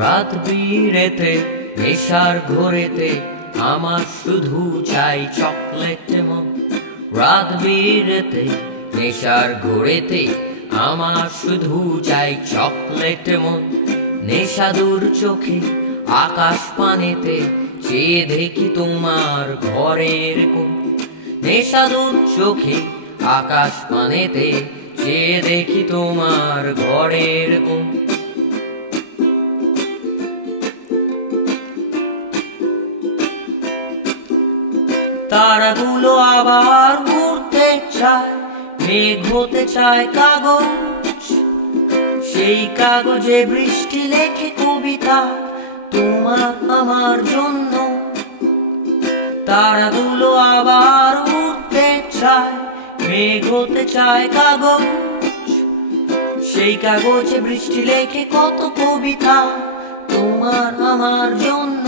রাত বিরেতে নেশার ঘোরেতে আমার শুধু চাই চকলেট মন। রাত বিরেতে নেশার ঘোরেতে আমার শুধু চাই চকলেট মন। নেশাদুর চোখে আকাশ পানেতে চেয়ে দেখি তোমার ঘরের কোণ। নেশাদুর চোখে আকাশ পানেতে চেয়ে দেখি তোমার ঘরের কোণ। তারাগুলো আবার উড়তে চায়, মেঘ হতে চায় কাগজ। সেই কাগজে বৃষ্টি লেখে কবিতা তোমার আমার জন্য। তারাগুলো আবার উড়তে চায়, মেঘ হতে চায় কাগজ। সেই কাগজে বৃষ্টি লেখে কত কবিতা তোমার আমার জন্য।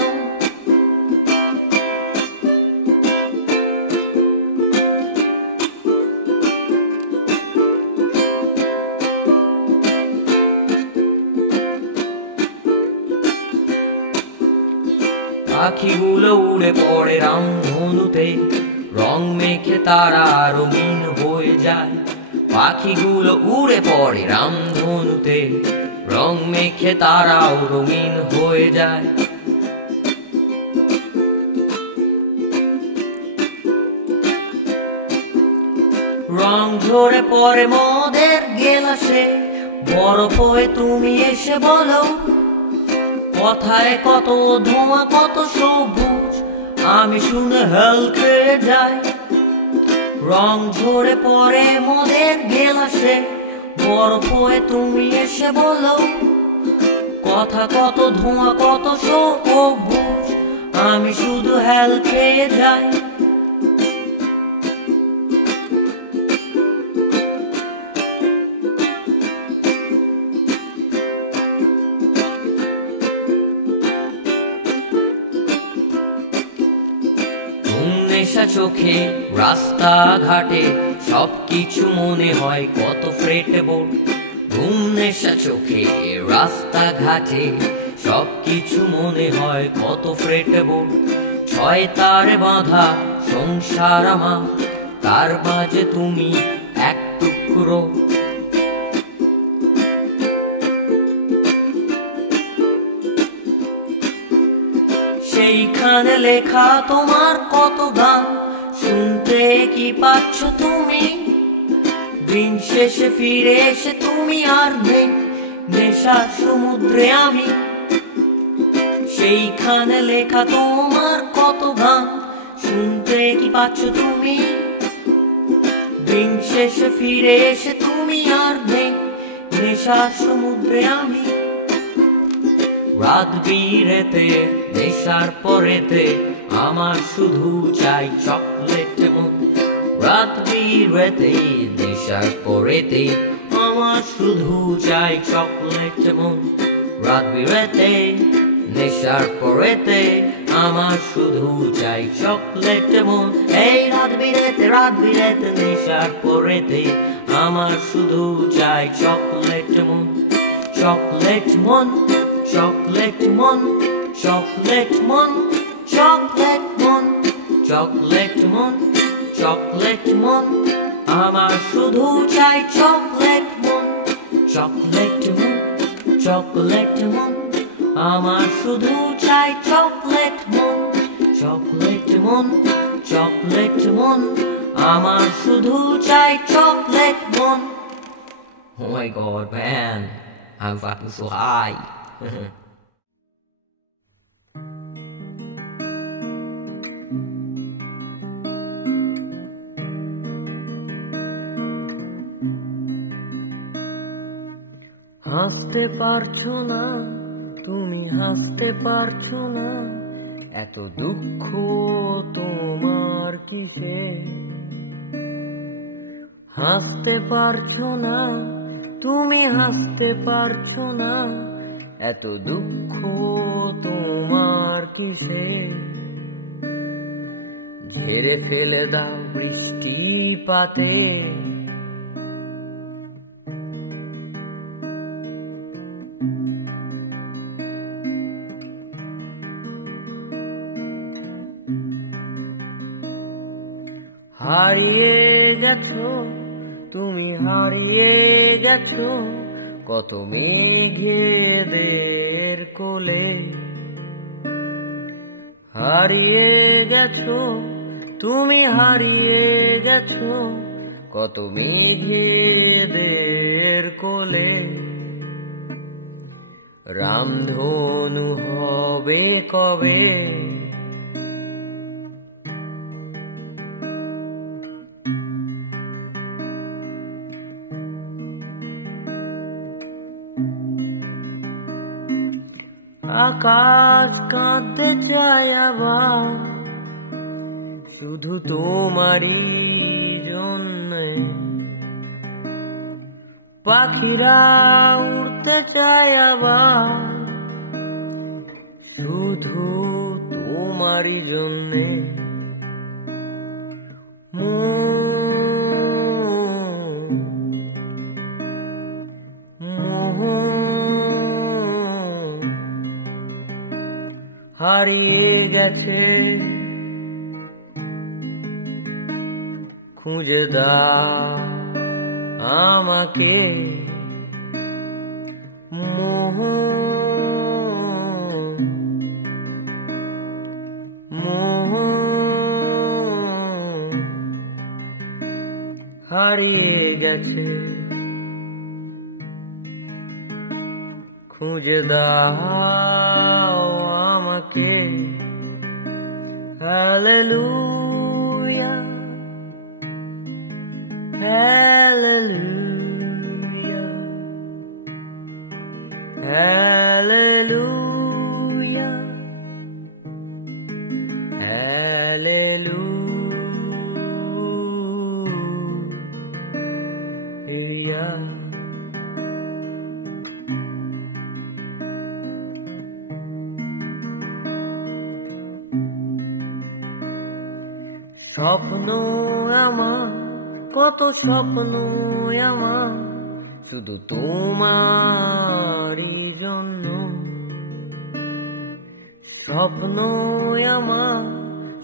পাখিগুলো উড়ে পড়ে রামধনুতে, রং মেখে তারা রঙিন হয়ে যায়। পাখিগুলো উড়ে পড়ে রামধনুতে, রং মেখে তারাও রঙিন হয়ে যায়। রং ঝরে পড়ে মদের গেলাসে, বরফ হয়ে তুমি এসে বলো। কথায় কত ধোঁয়া কত সবুজ, আমি শুনে হেল খেয়ে যাই। রং ঝরে পড়ে মদের গেলাসে, বরফ হয়ে তুমি এসে বলো। কথা কত ধোঁয়া কত সবুজ, আমি শুধু হেল খেয়ে যাই। নেশা চোখে রাস্তা ঘাটে সবকিছু মনে হয় কত ফ্রেট বোর্ড। ঘুম নেশা চোখে রাস্তা ঘাটে সবকিছু মনে হয় কত ফ্রেট বোর্ড। ছয় তার বাঁধা সংসার আমার, তার মাঝে তুমি এক টুকরো। সেইখানে লেখা তোমার কত গান, শুনতে কি পাচ্ছ তুমি? দিন শেষে ফিরে এসে তুমি আর নেই, নেশার সমুদ্রে আমি। সেইখানে লেখা তোমার কত গান, শুনতে কি পাচ্ছ তুমি? দিন শেষে ফিরে এসে তুমি আর নেই, নেশার সমুদ্রে আমি। রাত বিরেতে নেশার পরেতে আমার শুধু চাই চকলেট মন। রাত বিরেতে নেশার পরেতে আমার শুধু চাই চকলেট মন। রাত বিরেতে নেশার পরেতে আমার শুধু চাই চকলেট মন। এই রাত বিরেতে নেশার পরেতে আমার শুধু চাই চকলেট মন। চকলেট মন, চকলেট মন, চকলেট মন, চকলেট মন, চকলেট মন, চকলেট মন, আমার শুধু চাই চকলেট মন। চকলেট মন, চকলেট মন, আমার শুধু চাই চকলেট মন। চকলেট মন, চকলেট মন, আমার শুধু চাই চকলেট মন। Oh my god, man, I'm fucking so high. হাসতে পারছো না তুমি, হাসতে পারছো না, এত দুঃখ তোমার কিসে? হাসতে পারছো না তুমি, হাসতে পারছো না, এত দুঃখ তোমার কিসে? ঝেড়ে ফেলে দাও বৃষ্টিপাতে, হারিয়ে গেছো তুমি, হারিয়ে গেছো কত মেঘেদের কোলে। হারিয়ে গেছো তুমি, হারিয়ে গেছো কত মেঘেদের কোলে। রামধনু হবে কবে? আকাশ কাঁদতে চায় আবার শুধু তোমারই জন্যে। পাখিরা উড়তে চায় আবার শুধু তোমারই জন্যে। হারিয়ে গেছে খুঁজে দাও আমাকে। মোহ মোহ হারিয়ে গেছে খুঁজে দাও আমাকে। Hallelujah, hallelujah, hallelujah, hallelujah. স্বপ্ন আমার, কত স্বপ্ন আমার শুধু তোমারই জন্য। স্বপ্ন আমার,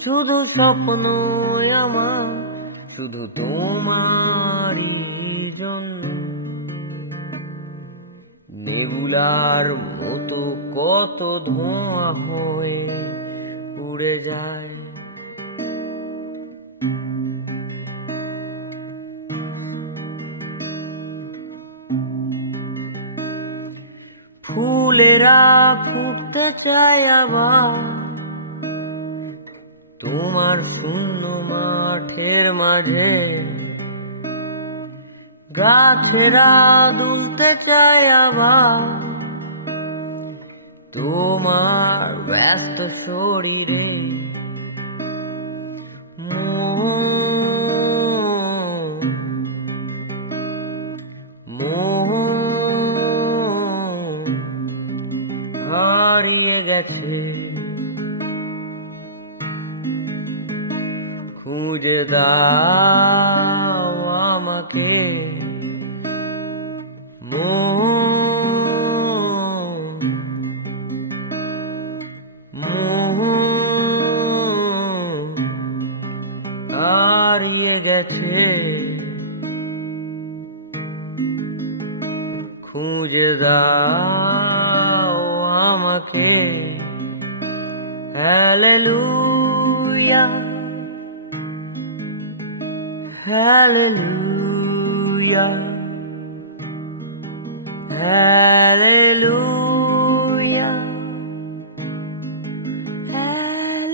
শুধু স্বপ্ন আমার শুধু তোমারই জন্য। নেবুলার মতো কত ধোঁয়া হয়ে উড়ে যায়। ফুলেরা ফুটতে চায় আবার তোমার শূন্য মাঠের মাঝে। গাছেরা দুলতে চায় আবার তোমার ব্যস্ত শরীরে। হারিয়ে গেছে খুঁজে দাও আমাকে। হারিয়ে গেছে খুঁজে দাও আমাকে। Hallelujah, hallelujah, hallelujah, hallelujah.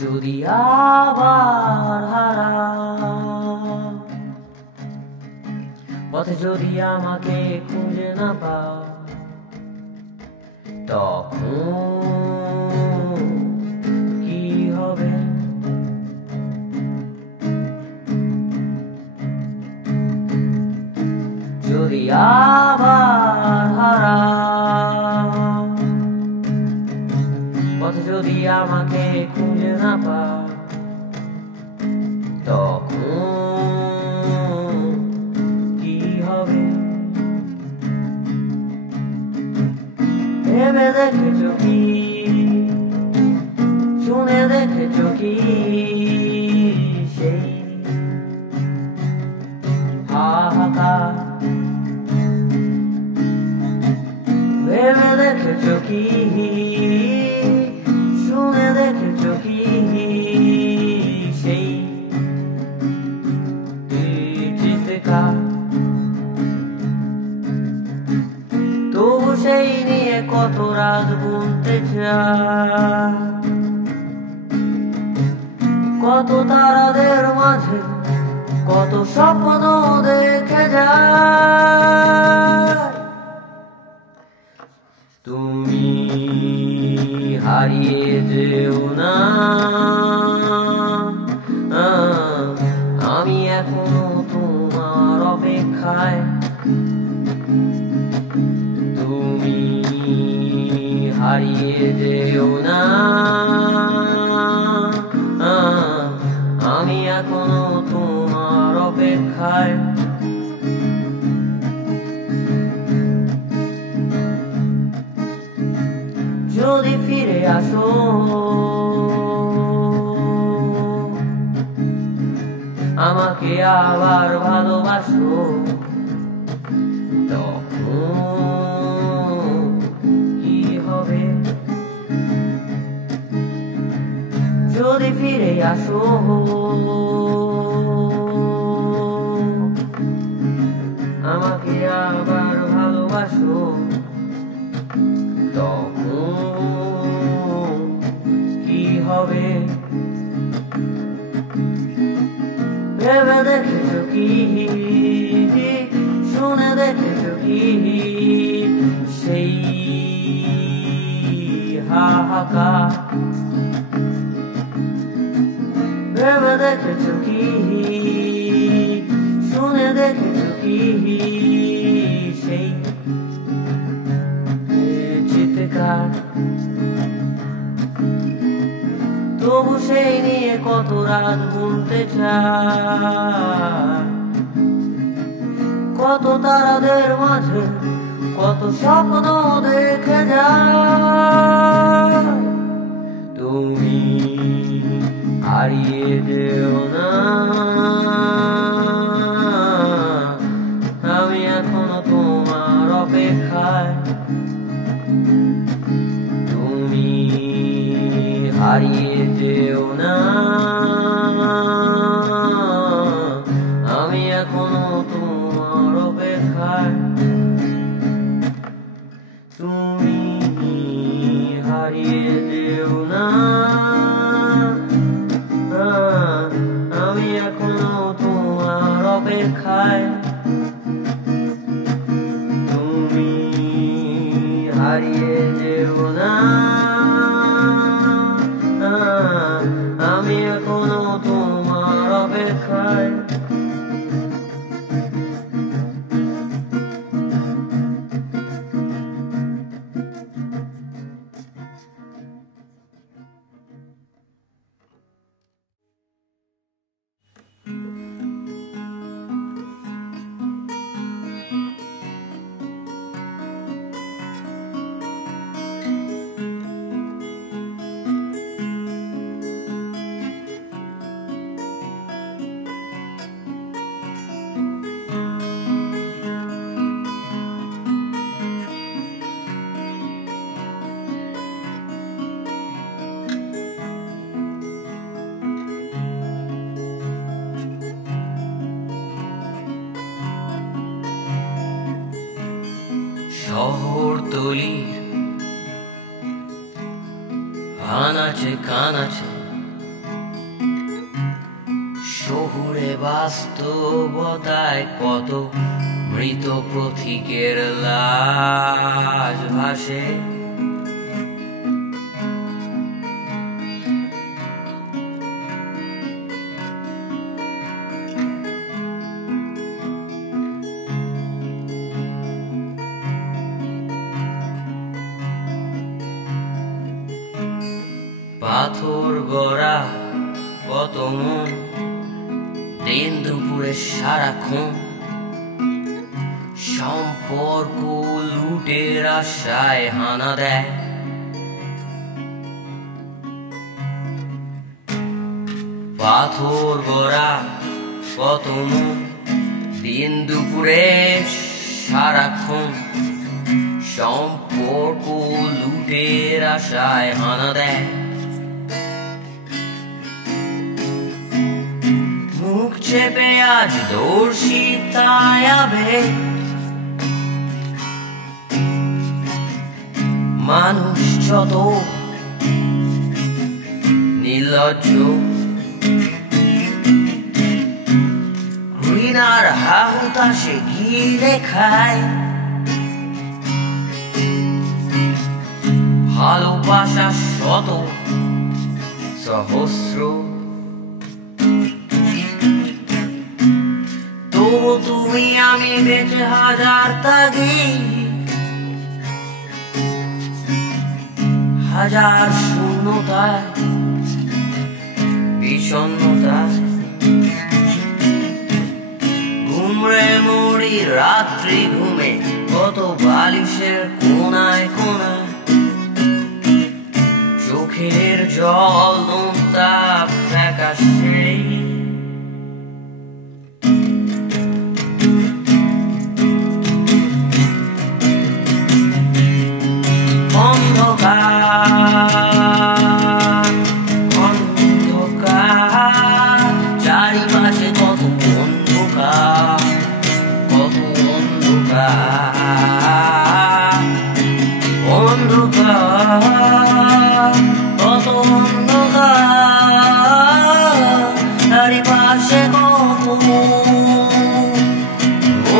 যদি আবার হারা পথে যদি আমাকে খুঁজে না পাও, তখন কি হবে? যদি আবার হারা পথে যদি আমাকে খুঁজে না পাও, তখন কি হবে? ভেবে দেখেছো কি, শুনে দেখেছো কি সেই হাহাকার? ভেবে দেখেছো কি, শুনে দেখেছো কি সেই চিৎকার? তবু সেই নিয়ে কত রাত গুনতে চায়, কত তারাদের মাঝে কত স্বপ্ন দেখে যায়। তুমি হারিয়ে যেও না, আমি এখনো তোমার অপেক্ষায়। তুমি হারিয়ে যেও না, আমি এখনো তোমার অপেক্ষায়। যদি ফিরে আসো আমাকে আবার ভালোবাসো, তখন কি হবে? যদি ফিরে আসো আমাকে আবার ভালোবাসো, তখন কি হবে? ভেবে দেখেছো কি, শুনে দেখেছো কি সেই হাহাকার? ভেবে দেখেছো কি, শুনে দেখেছো কি সেই চিৎকার? তবু সেই নিয়ে কত রাত গুনতে চায়, কত তারাদের মাঝে কত স্বপ্ন দেখে যায়। তুমি হারিয়ে যেও না, আমি এখনো তোমার অপেক্ষায়। তুমি হারিয়ে যেও না, আমি এখনো তোমার অপেক্ষায়। তুমি হারিয়ে যেও না, আমি এখনো তোমার অপেক্ষায়। তুমি হারিয়ে যেও না, আমি এখনো তোমার অপেক্ষায়। শহরতলির আনাচে কানাচে বাস্তবতায় কত মৃত প্রতীকের লাশ ভাসে। পাথর গড়া কত মন দিন দুপুরে সারাক্ষণ সম্পর্ক লুটের আশায় হানা দেয়। পাথর গড়া কত মন দিন দুপুরে সারাক্ষণ সম্পর্ক লুটের আশায় হানা দেয়। মুখ চেপে আজ দর্শি তায়াবে মানুষ যত নির্লজ্জ, ঘৃণার হাহুতাশে ঘিরে খায়। ভালোবাসা শত সহস্র, তবু তুমি আমি বেঁচে হাজার তাগি, হাজার শূন্যতায় বিষণ্ণতায় ঘুমরে মরি রাত্রি ঘুমে কত বালিশের কোনায় কোনায়। চোখের জল নোতাপ ফ্যাকাশে, অন্ধকার অন্ধকার চারিপাশে কত অন্ধকার, কত অন্ধকার অন্ধকার কত অন্ধকার চারিপাশে কত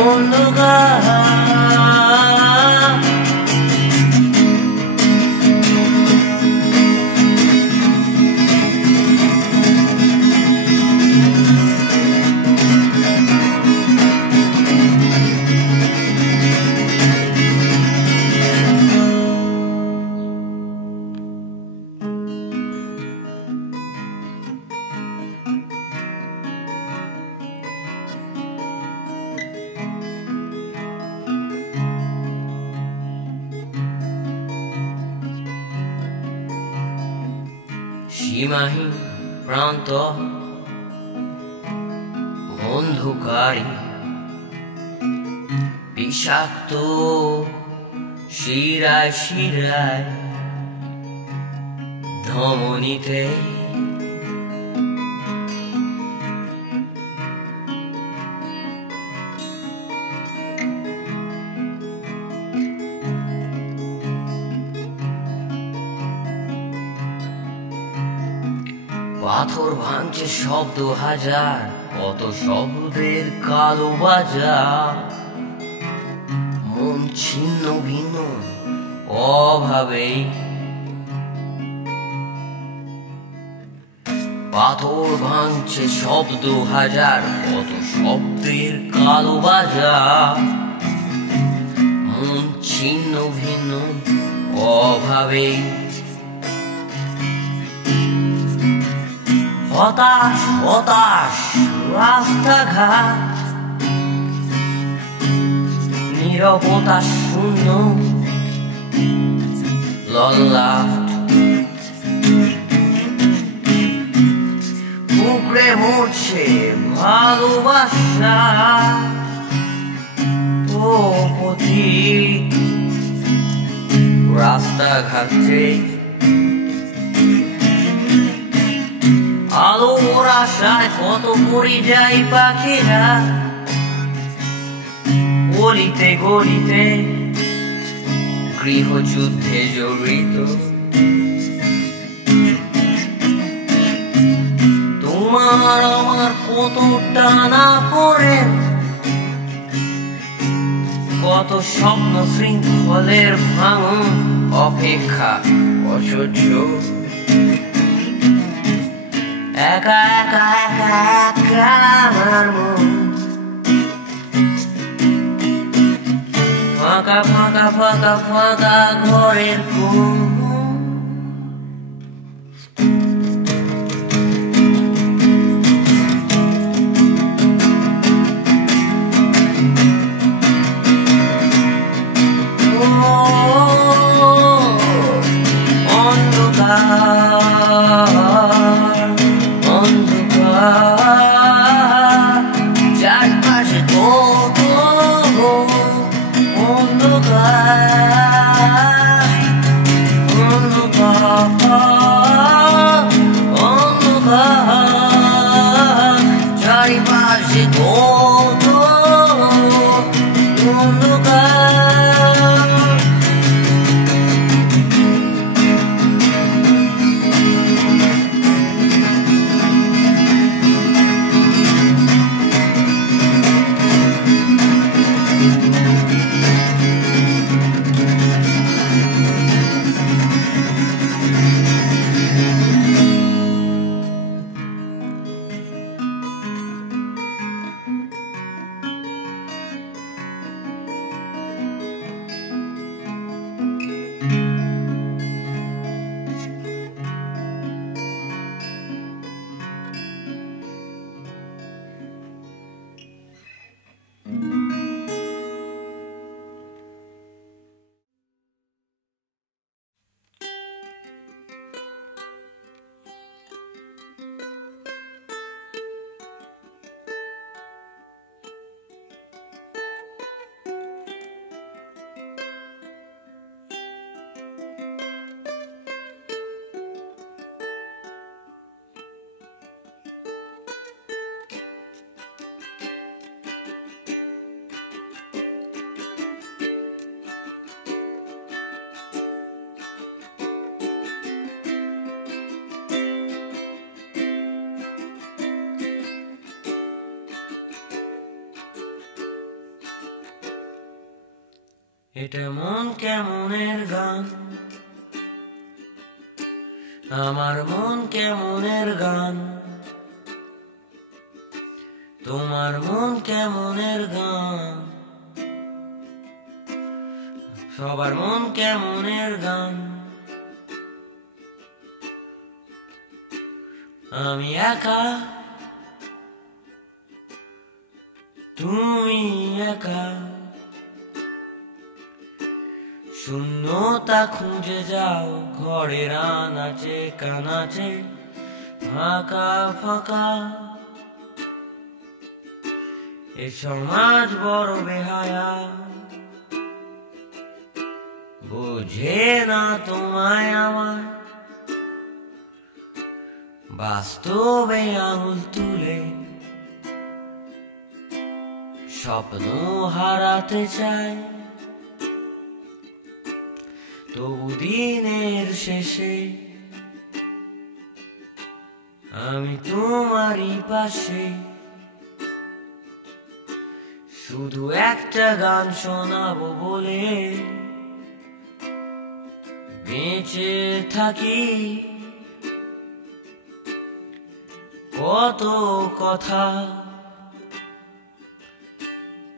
অন্ধকার। সীমাহীন প্রান্ত অন্ধকারী বিষাক্ত শিরায় শিরায় ধমনীতে পাথর ভাঙছে শব্দ হাজার, কত শব্দের কালো বাজার। মন ছিন্ন ভিন্ন অভাবে, পাথর ভাঙছে শব্দ হাজার, কত শব্দের কালো বাজার। মন ছিন্ন ভিন্ন অভাবে, হতাশ হতাশ রাস্তাঘাট, নীরবতা শূন্য লল্লাট। কুকড়ে মরছে ভালোবাসা ও পথিক রাস্তাঘাটে। আলোর আশায় কত পরিযায়ী পাখিরা গলিতে গলিতে গৃহযুদ্ধে জড়িত। তোমার আমার কত টানা পড়ে, কত স্বপ্ন শৃঙ্খলের ভাঙন, অপেক্ষা অসহ্য। একা একা একা একা আমার মন, ফাঁকা ফাঁকা ফাঁকা ফাঁকা ঘরের কোণ। অন্ধকার চারপাশে কত অন্ধকার, অন্ধকার অন্ধকার চারিপাশে কত অন্ধকার। এটা মন কেমনের গান, আমার মন কেমনের গান, তোমার মন কেমনের গান, সবার মন কেমনের গান। আমি একা, তুমি একা, শূন্যতা খুঁজে যাও ঘরের আনাচে কানাচে, ফাঁকা ফাঁকা। এ সমাজ বড় বেহায়া, বুঝে না তোমায় আমার, বাস্তবে আঙুল তুলে স্বপ্ন হারাতে চায়। তবু দিনের শেষে আমি তোমারই পাশে, শুধু একটা গান শোনাবো বলে বেঁচে থাকি। কত কথা,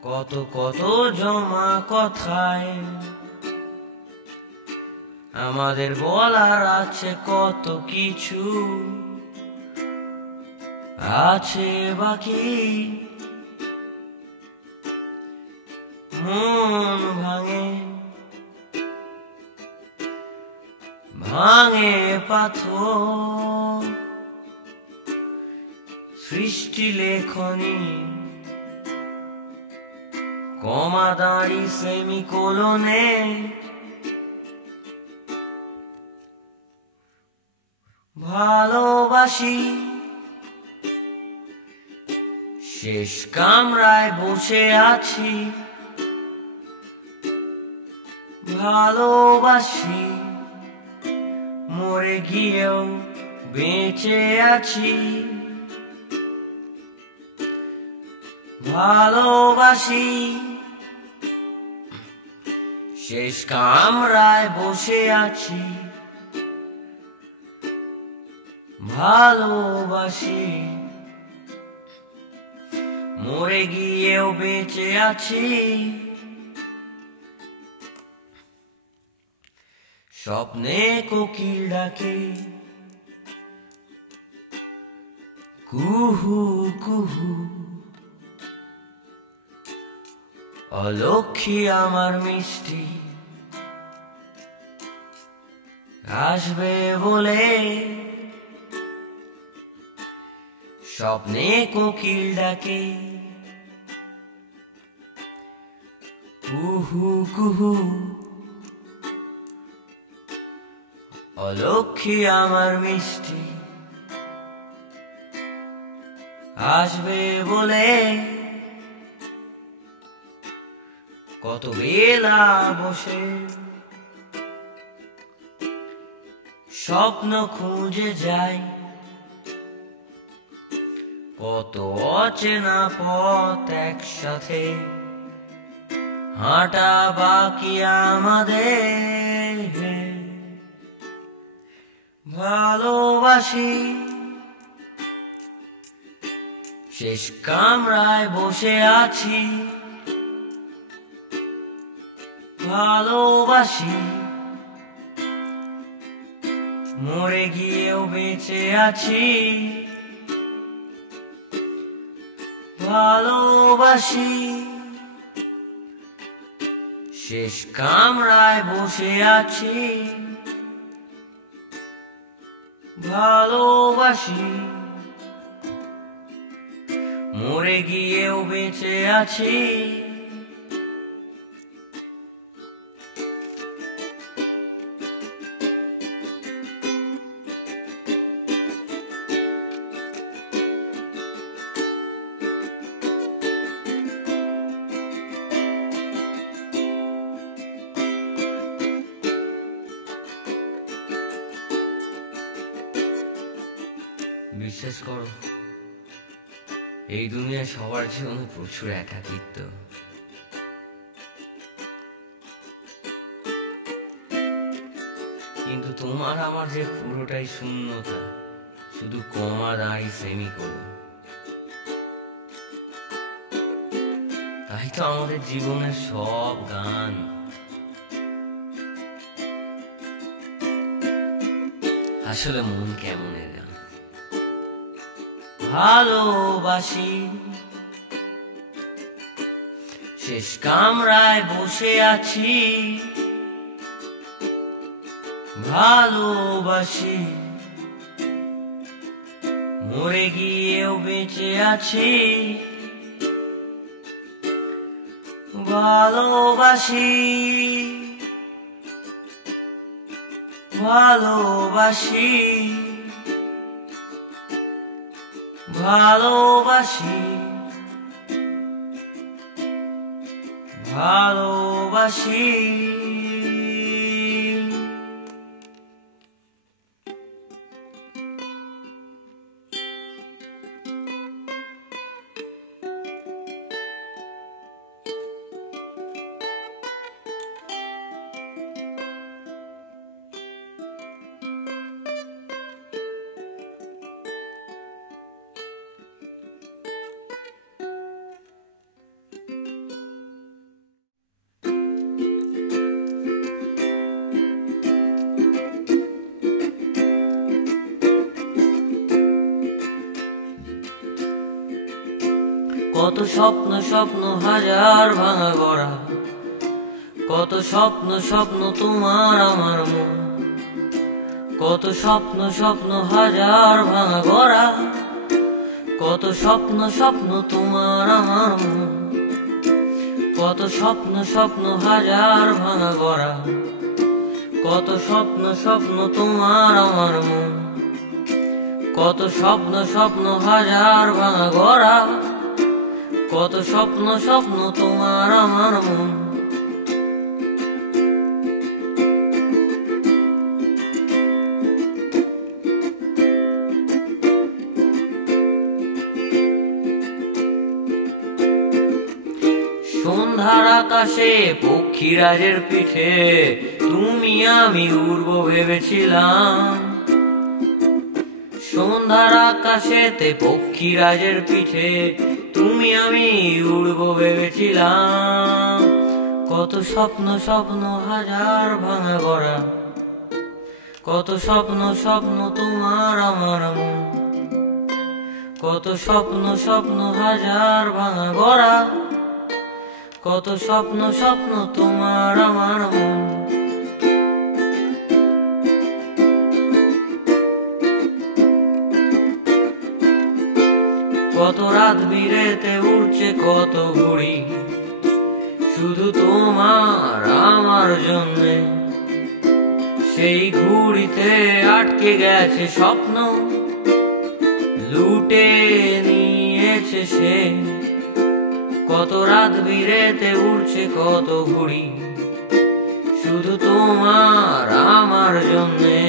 কত কত জমা কথায় আমাদের বলার আছে, কত কিছু আছে বাকি। মন ভাঙে ভাঙে পাথর, সৃষ্টি লেখনী কমা দাঁড়ি সেমিকোলনে। ভালোবাসি শেষ কামরায় বসে আছি, ভালোবাসি মরে গিয়েও বেঁচে আছি। ভালোবাসি শেষ কামরায় বসে আছি ভালোবাসি মরে গিয়েও বেঁচে আছি স্বপ্নে কোকিল ডাকে কুহু কুহু অলক্ষী আমার মিষ্টি আসবে বলে স্বপ্নে কোকিল ডাকে কুহু কুহু অলক্ষী আমার মিষ্টি আসবে বলে কত বেলা বসে স্বপ্ন খুঁজে যাই কত অচেনা পথ একসাথে হাঁটা বাকি আমাদের ভালোবাসি শেষ কামরায় বসে আছি ভালোবাসি মরে গিয়েও বেঁচে আছি ভালোবাসি শেষ কামরায় বসে আছি ভালোবাসি মরে গিয়েও বেঁচে আছি বিশ্বাস করো এই দুনিয়ায় সবার জীবনে প্রচুর একাকিত্ব কিন্তু তোমার আমার যে পুরোটাই শূন্যতা শুধু কমা দাঁড়ি সেমিকোলন তাই তো আমাদের জীবনের সব গান আসলে মন কেমনের গান ভালোবাসি শেষ কামরায় বসে আছি ভালোবাসি মরে গিয়েও বেঁচে আছি ভালোবাসি ভালোবাসি ভালোবাসি ভালোবাসি কত স্বপ্ন স্বপ্ন হাজার ভাঙা গড়া কত স্বপ্ন স্বপ্ন তোমার আমার মন কত স্বপ্ন স্বপ্ন হাজার ভাঙা গড়া কত স্বপ্ন স্বপ্ন তোমার আমার মন কত স্বপ্ন স্বপ্ন হাজার ভাঙা গড়া কত স্বপ্ন স্বপ্ন তোমার আমার মন কত স্বপ্ন স্বপ্ন হাজার ভাঙা গড়া কত স্বপ্ন স্বপ্ন তোমার আমার মন সন্ধ্যার আকাশে পক্ষীরাজের পিঠে তুমি আমি উড়ব ভেবেছিলাম। সন্ধ্যার আকাশেতে পক্ষীরাজের পিঠে তুমি আমি উড়ব ভেবেছিলাম। কত স্বপ্ন স্বপ্ন হাজার ভাঙা গড়া, কত স্বপ্ন স্বপ্ন তোমার আমার মন, কত স্বপ্ন স্বপ্ন হাজার ভাঙা গড়া, কত স্বপ্ন স্বপ্ন তোমার আমার মন। কত রাত বিরেতে উড়ছে কত ঘুড়ি, শুধু তোমার আমার জন্যে। সেই ঘুড়িতে আটকে গেছে স্বপ্ন, লুটে নিয়েছে সে। কত রাত বিরেতে উড়ছে কত ঘুড়ি, শুধু তোমার আমার জন্যে।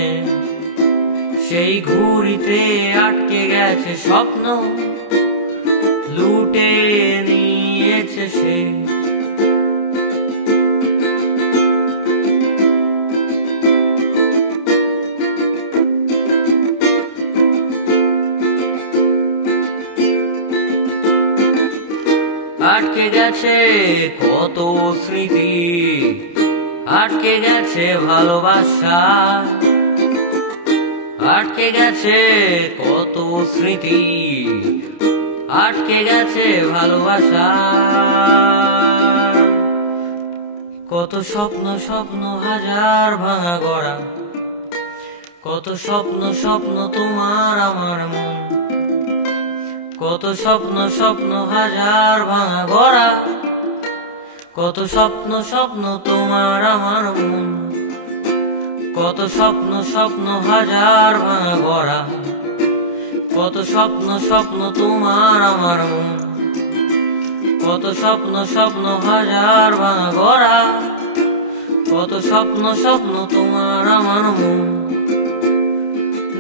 সেই ঘুড়িতে আটকে গেছে স্বপ্ন, লুটে নিয়েছে সে। আটকে গেছে কত স্মৃতি, আটকে গেছে ভালোবাসা, আটকে গেছে কত স্মৃতি, আটকে গেছে ভালোবাসা। কত স্বপ্ন স্বপ্ন হাজার ভাঙা গড়া, কত স্বপ্ন স্বপ্ন তোমার আমার মন, কত স্বপ্ন স্বপ্ন হাজার ভাঙা গড়া, কত স্বপ্ন স্বপ্ন তোমার আমার মন, কত স্বপ্ন স্বপ্ন হাজার ভাঙা গড়া, কত স্বপ্ন স্বপ্ন তোমার আমার মন, কত স্বপ্ন স্বপ্ন হাজার ভাঙা গড়া, কত স্বপ্ন স্বপ্ন তোমার আমার মন।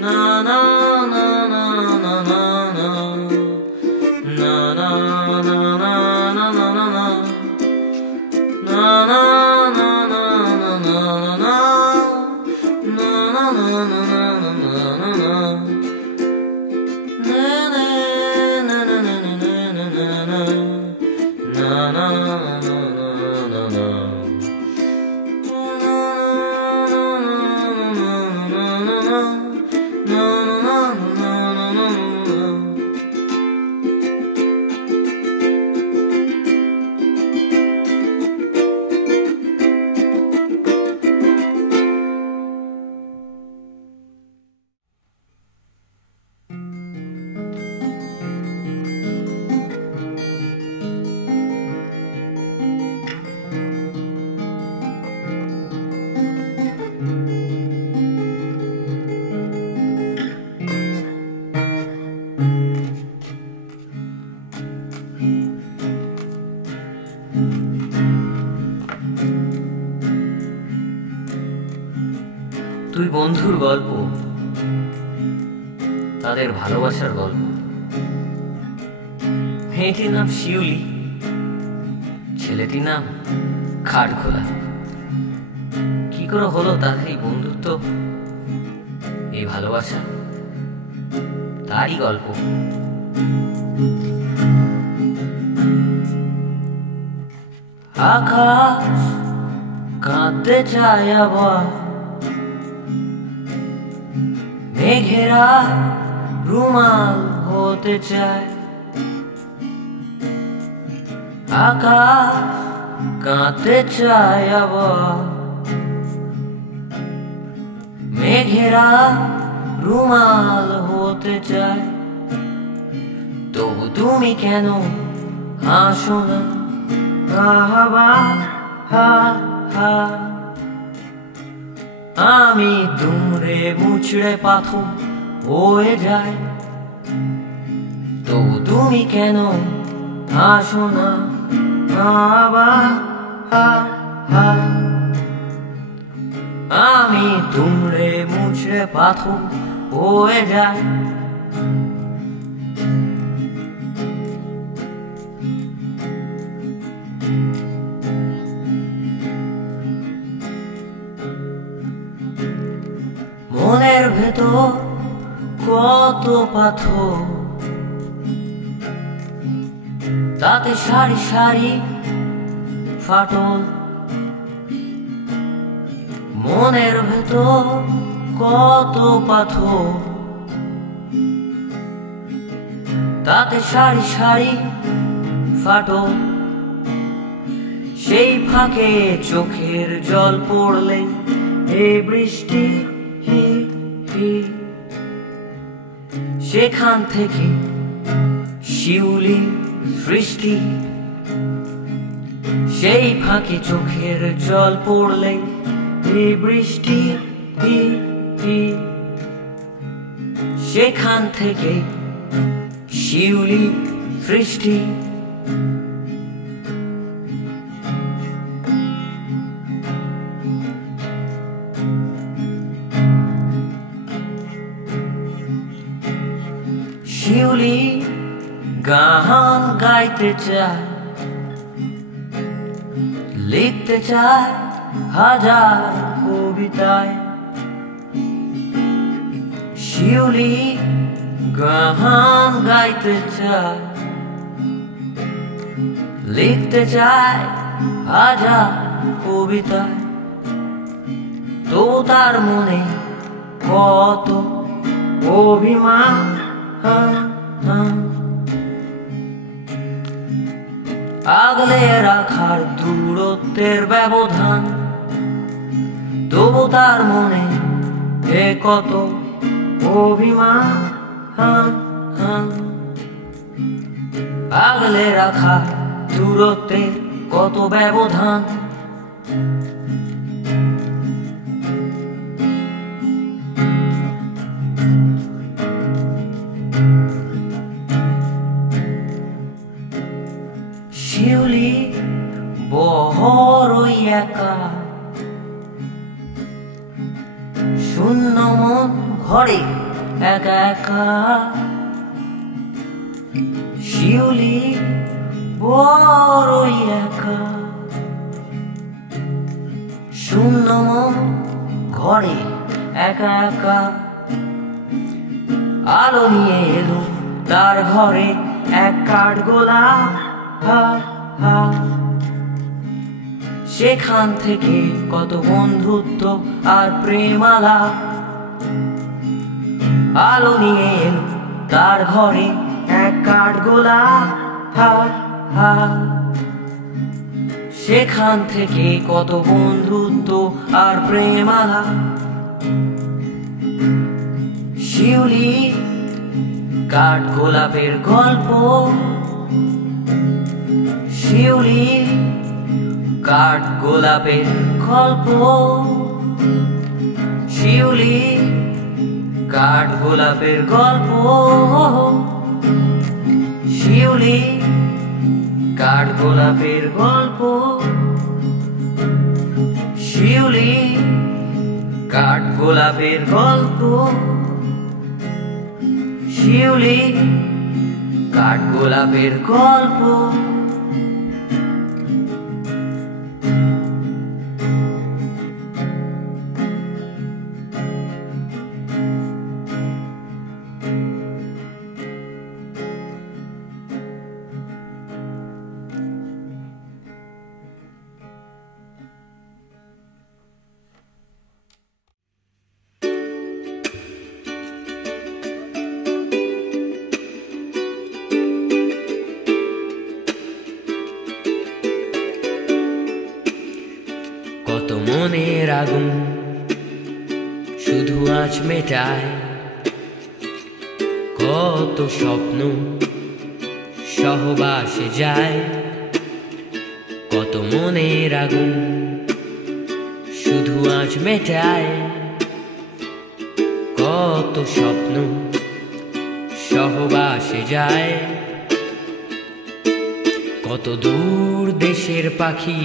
না না না না না না না na na na na na na na na na na na na na na দুই বন্ধুর গল্প, তাদের ভালোবাসার গল্প। মেয়েটির নাম শিউলি, ছেলেটির নাম খাটখোলা। কি করে হলো তাদের এই বন্ধুত্ব, এই ভালোবাসা, তারই গল্প। আকাশ কাঁদতে চায় আবার, মেঘেরা রুমাল হতে চায়। আকাশ কাঁদতে চায় আবার, মেঘেরা রুমাল হতে চায়। তবু তুমি কেন হাসো না, হা হা। আমি দুমড়ে মুচড়ে পাথর হয়ে যায়, তবু তুমি কেন হাসো না, হা হা। আমি দুমড়ে মুচড়ে পাথর হয়ে যায়। মনের ভেতর কত পাথর, তাতে সারি সারি ফাটল। মনের ভেতর কত পাথর, তাতে সারি সারি ফাটল। সেই ফাঁকে চোখের জল পড়লে হে বৃষ্টি হি হি, সেখান থেকে শিউলি সৃষ্টি। সেই ফাঁকে চোখের জল পড়লে হে বৃষ্টি হি হি, সেখান থেকে শিউলি সৃষ্টি। শিউলি গান গাইতে চায়, লিখতে চায় হাজার কবিতায়। শিউলি গান গাইতে চায়, লিখতে চায় হাজার কবিতায়। তো তার মনে কত অভিমান, আগলে রাখার দূরত্বের ব্যবধান। তবু তার মনে এ কত অভিমান, আগলে রাখার দূরত্বের কত ব্যবধান। শিউলি বড়ই একা, শূন্য মন ঘরে একা একা। শিউলি বড়ই একা, শূন্য মন ঘরে একা একা। আলো নিয়ে এলো তার ঘরে এক কাঠগোলাপ, সেখান থেকে কত বন্ধুত্ব আর প্রেমালা। আলো নিয়ে এলো তার ঘরে এক কাঠগোলাপ, সেখান থেকে কত বন্ধুত্ব আর প্রেমালা। শিউলি কাঠগোলাপের গল্প, শিউলি কাঠগোলাপের গল্প। শিউলি কাঠগোলাপের গল্প, শিউলি কাঠগোলাপের গল্প। শিউলি কাঠগোলাপের গল্প, শিউলি কাঠগোলাপের গল্প। কত মনের আগুন শুধু আঁচ মেটায়, কত স্বপ্ন সহবাসে যায়। কত মনের আগুন শুধু আঁচ মেটায়, কত স্বপ্ন সহবাসে যায়। কত দূর দেশের পাখি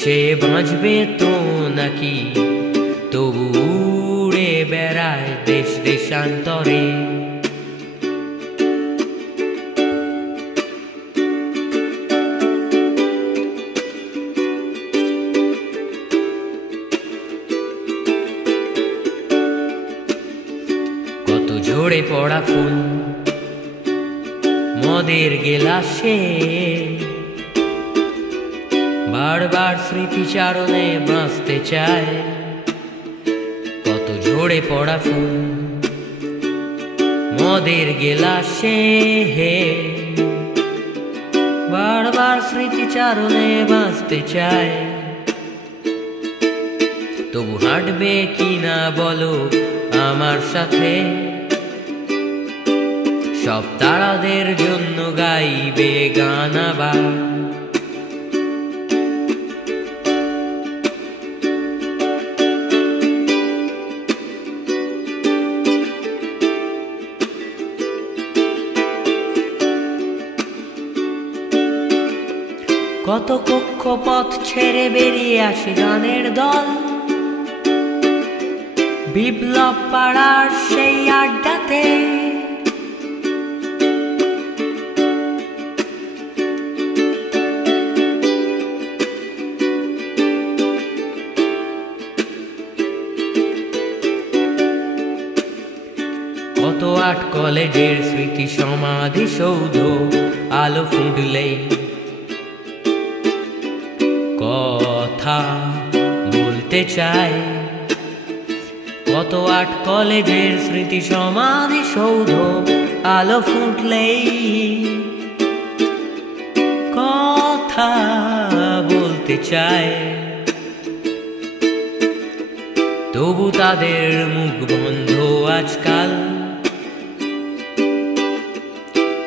সে বাঁচবে তো নাকি, তবু উড়ে বেড়ায় দেশ দেশান্তরে। ঝরে পড়া ফুল মদের গেলাসে, বারবার স্মৃতিচারণে বাঁচতে চায়। কত ঝরে পড়া ফুল মদের গেলাসে, বারবার স্মৃতিচারণে বাঁচতে চায়। তবু হাঁটবে কিনা বলো আমার সাথে, সব তারাদের জন্য গাইবে গান আবার। কত কক্ষপথ ছেড়ে বেরিয়ে আসে গানের দল, বিপ্লব পাড়ার সেই আড্ডাতে। কত আট কলেজের স্মৃতি সমাধি সৌধ আলো ফুটলেই কথা বলতে চায়। কত আট কলেজের স্মৃতি সমাধি সৌধ আলো ফুটলেই কথা বলতে চায়। তবু তাদের মুখ বন্ধ আজকাল,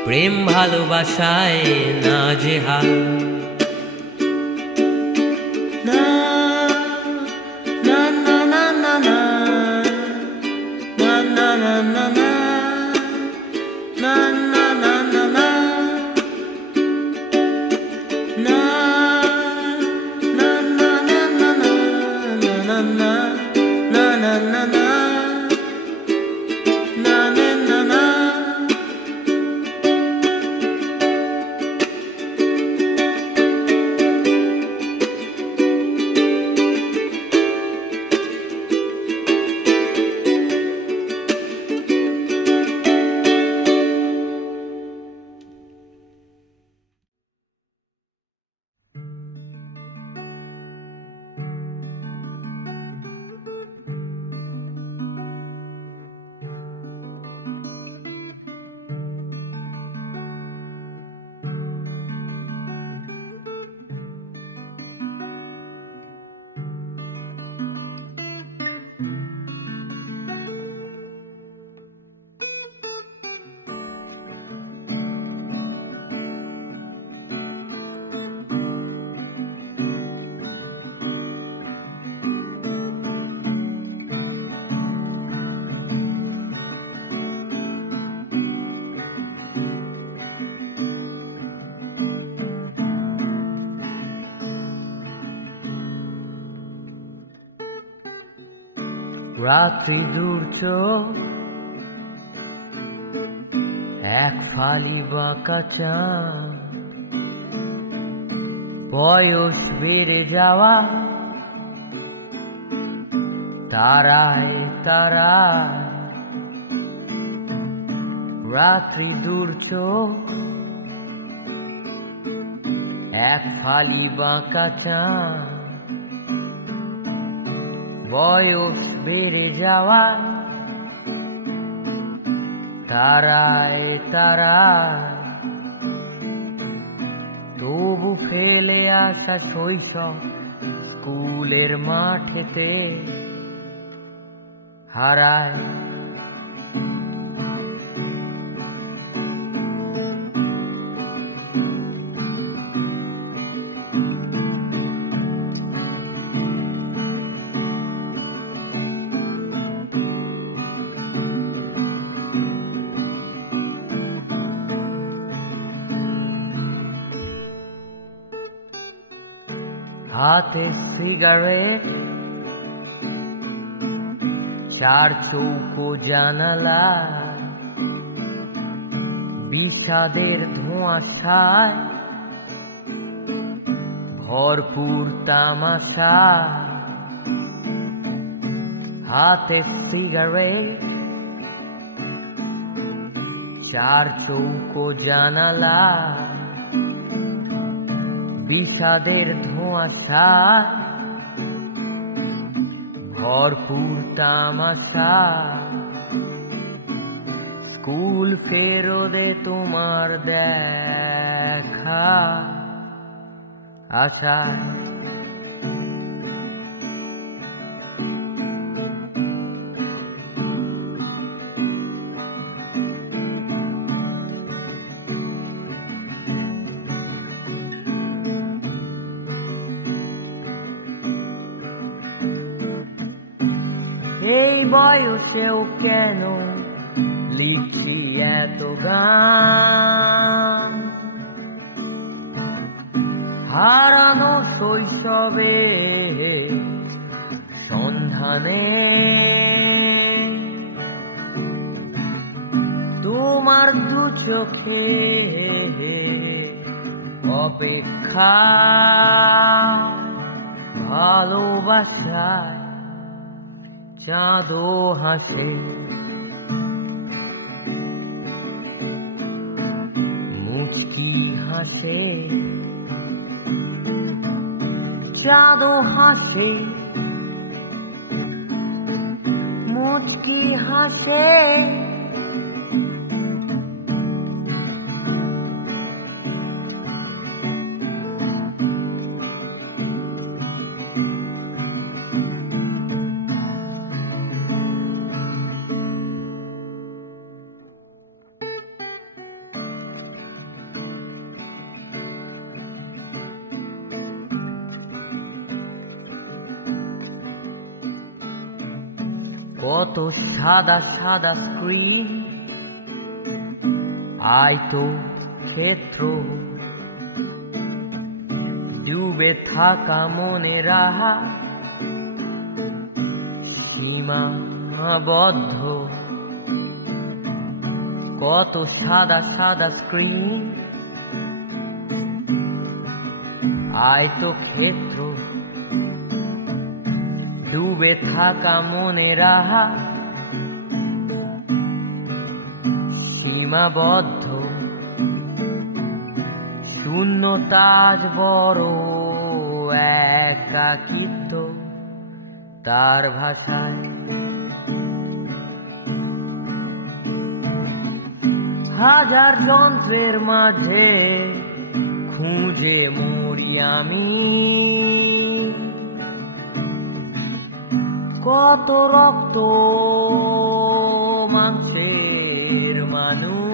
প্রেম ভালোবাসায় নাজেহাল। রাত্রি দূর চোখ এক ফালি বাঁকা চাঁদ, বয়স বেড়ে যাওয়া তারায় তারায়। রাত্রি দূর চোখ এক ফালি বাঁকা চাঁদ, বয়স বেড়ে যাওয়া তারায় তারায়। তবু ফেলে আসা শৈশব স্কুলের মাঠেতে হারায়। হাতে সিগারেট, চার চৌকো জানালা, বিষাদের ধোঁয়াশায় ভরপুর তামাশা। হাতে সিগারেট, চার চৌকো জানালা বিষাদের ধোঁয়াশা ভরপুর তামাশা স্কুল ফেরোদে তোমার দেখা আশা এই বয়সেও কেন লিখছি এত গান হারানো শৈশবে সন্ধানে তোমার দু চোখে অপেক্ষা ভালোবাসায় চাঁদও হাসে মুচকি হাসে চাঁদও হাসে মুচকি হাসে কত সাদা সাদা স্ক্রিন আয়তো ক্ষেত্র ডুবে থাকা মনে রাহা সীমাবদ্ধ কত সাদা সাদা স্ক্রিন আয়তো ক্ষেত্র ডুবে থাকা মনে রাহা সীমাবদ্ধ শূন্যতাজ বড় একাকিত্ব তার ভাষায় হাজার যন্ত্রের মাঝে খুঁজে মরি আমি কত রক্ত মাংসের মানুষ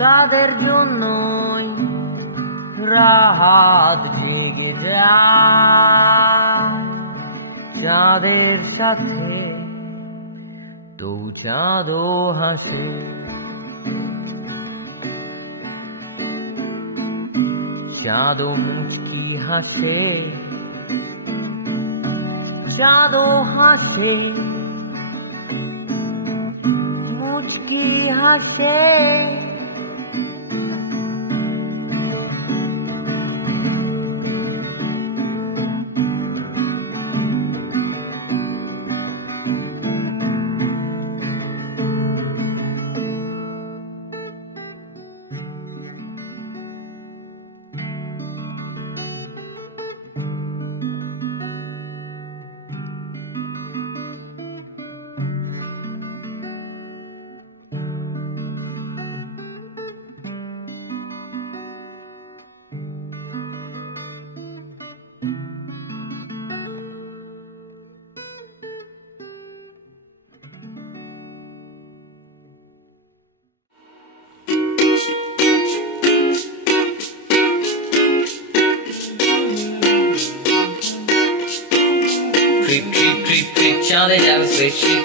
তাদের জন্যই রাত জেগে যায় চাঁদের সাথে তো চাঁদও হাসে চাঁদও মুচকি হাসে চাঁদও হাসে মুচকি হাসে চাঁদে যাবে spaceship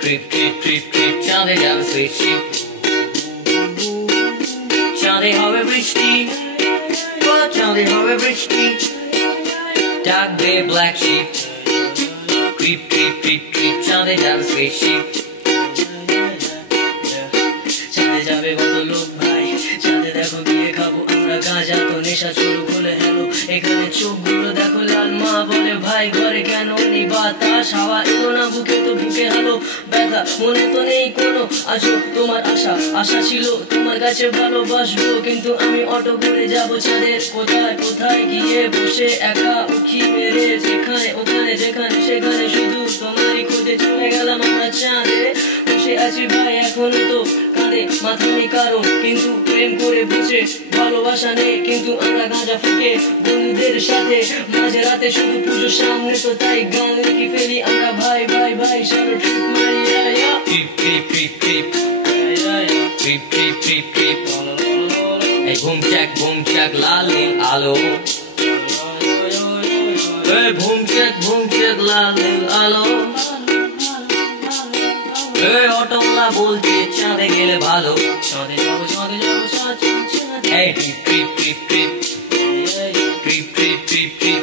trip trip trip trip চাঁদে যাবে স্পেসশিপ চাঁদে হবে বৃষ্টি চাঁদে হবে বৃষ্টি ডাকবে black sheep trip trip trip trip চাঁদে যাবে স্পেসশিপ চাঁদে যাবে কত লোক ভাই চাঁদে দেখো গিয়ে খাবো আমরা গাঁজা তো নেশা চলো খুলে হেলো এখানে চোখগুলো দেখো লাল মা বলে ভাই ভাই ঘরে কেন নেই বাতাস, হাওয়া এলো না বুকে তো বুকে হলো ব্যথা, মনে তো নেই কোনো আছো তোমার আশা, আশা ছিল তোমার কাছে ভালোবাসবো, কিন্তু আমি অটো করে যাবো চাঁদের কোথায় কোথায় গিয়ে বসে একা উকি মেরে যেখানে ওখানে যেখানে সেখানে শুধু তোমারই খোঁজে চলে গেলাম আমরা চাঁদে বসে আছি ভাই এখনো তো কাঁধে মাথা নেই কারণ, কিন্তু প্রেম করে বুঝে ভালোবাসা নেই, কিন্তু আমরা গাঁজা ফুকে বন্ধুদের সাথে মাঝে রাতে শুধু পুজোর সামনে তো তাই গান লিখি ফেলি আমরা ভাই ভাই ভাই চলো ট্রিপ মারি trip trip trip trip trip trip trip trip এই ঘুমচাক লাল নীল আলো, এই ঘুমচাক লাল নীল আলো, এই অটোওয়ালা বলছে চাঁদে গেলে ভালো, চাঁদে যাবো এই trip trip trip trip trip trip trip trip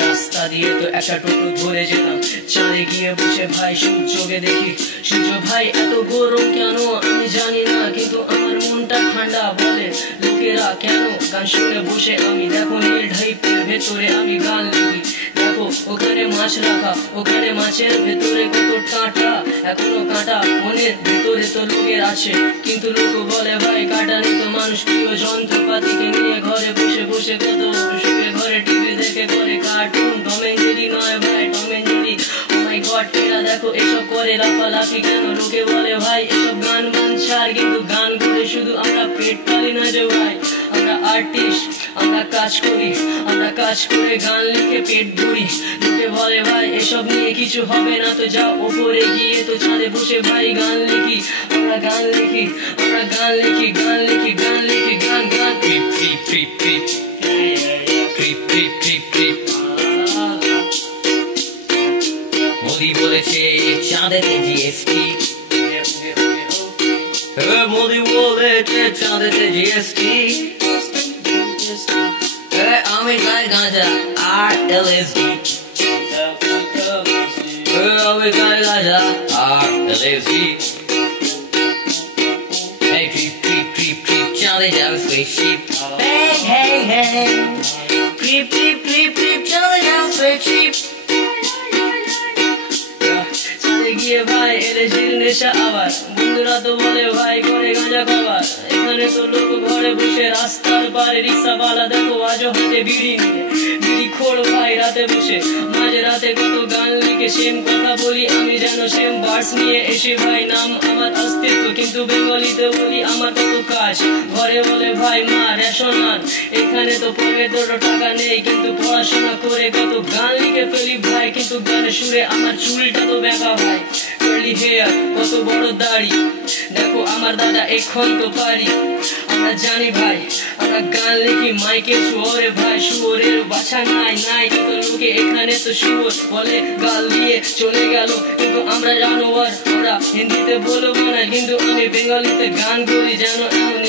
রাস্তা দিয়ে তো একটা টোটো ধরে যেতাম চাঁদে গিয়ে বসে ভাই সূর্যকে দেখি, সূর্য ভাই এত গরম কেন আমি জানি না, কিন্তু আমার মনটা ঠান্ডা বলে লোকেরা কেন, গান শুনে বসে আমি দেখো নীল ঢাইপের ভেতরে আমি গান লিখি, দেখো ওখানে মাছ রাখা ওখানে মাছের ভেতরে কত কাঁটা, এখনো কাঁটা মনের ভেতরে তো লোকের আছে, কিন্তু লোক বলে ভাই কাঁটা নেই তো মানুষ প্রিয় যন্ত্রপাতিকে নিয়ে ঘরে বসে বসে কত সুখে ঘরে টিভি দেখে করে কার্টুন টম এন্ড জেরি নয় ভাই Tom and Jerry, oh my God এরা দেখো এসব করে লাফালাফি কেন, লোকে বলে ভাই এসব গান ছাড়, কিন্তু গান করে শুধু আমরা পেট পালি না যে ভাই, আমরা আর্টিস্ট আমরা কাজ করি, আমরা কাজ করে গান লিখে পেট ভরি, লোকে বলে ভাই এসব নিয়ে কিছু হবে না তো যা ওপরে গিয়ে তো ছাদে বসে ভাই গান লিখি, আমরা গান লিখি আমরা গান লিখি গান লিখি গান লিখি গান গান trip trip trip trip trip trip trip trip Modi বলেছে চাঁদেতে জিএসটি, মোদি বলেছে চাঁদেতে জিএসটি, আমি খাই গাঁজা আর এলএসডি, আমি খাই গাঁজা আর LSD, hey trip trip trip trip চাঁদে যাবে spaceship, hey hey hey trip trip trip trip চাঁদে যাবে স্পেসশিপ, চাঁদে গিয়ে ভাই এলএসডির নেশা আবার, বন্ধুরা তো বলে ভাই করে গাঁজা খাবার, এখানে তো লোক ঘরে বসে রাস্তার পারে রিক্সাওয়ালা দেখো আজও হাতে বিড়ি নিয়ে বিড়ি খোল ভাই রাতে বসে মাঝে রাতে কত গান লিখে সেম কথা বলি আমি যেন সেম বার্স নিয়ে এসে ভাই নাম আমার অস্তিত্ব, কিন্তু বেঙ্গলিতে বলি আমার কত কাজ, ঘরে বলে ভাই মা রেশন আন, এখানে তো পকেটে তোর টাকা নেই, কিন্তু পড়াশোনা করে কত গান লিখে ফেলি ভাই, কিন্তু গানের সুরে আমার চুলটা তো বেঁকা ভাই, কার্লি হেয়ার কত বড় দাড়ি, দেখো আমার দাদা এখন তো পারি, আমরা জানি ভাই আমরা গান লিখি মাইকে শুয়োরে ভাই, শুয়োরের বাছা নাই নাই, কিন্তু লোকে এখানে তো শুয়োর বলে গাল দিয়ে চলে গেল, কিন্তু আমরা জানোয়ার আমরা হিন্দিতে বলবো না, কিন্তু আমি বেঙ্গলিতে গান করি যেন এমন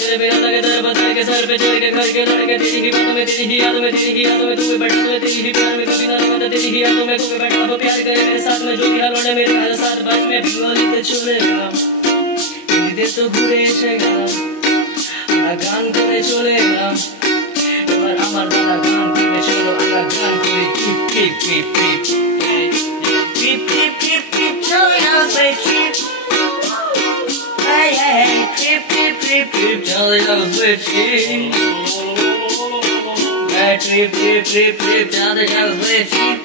तेरे बिना लगे तेरे बदल के सर पे चढ़ के घर के लड़के तेरी ही बातों में तेरी ही यादों में तेरी ही यादों में तुम्हें बैठा तो तेरी ही प्यार में कभी ना लगा तेरी ही यादों में तुम्हें बैठा तो प्यार करे मेरे साथ में जो भी हाल होने मेरे हर साथ बात में बेंगलिতে চলে গেলাম হিন্দিতে তো ঘুরে এসে গেলাম আমরা গান করে চলে এলাম এবার আমার দাদা গান করে চলো আমরা গান করি টিপ টিপ টিপ টিপ টিপ টিপ টিপ টিপ চলে আসে টিপ hey hey trip trip trip trip চলে আসে টিপ hey trip trip trip trip চলে আসে টিপ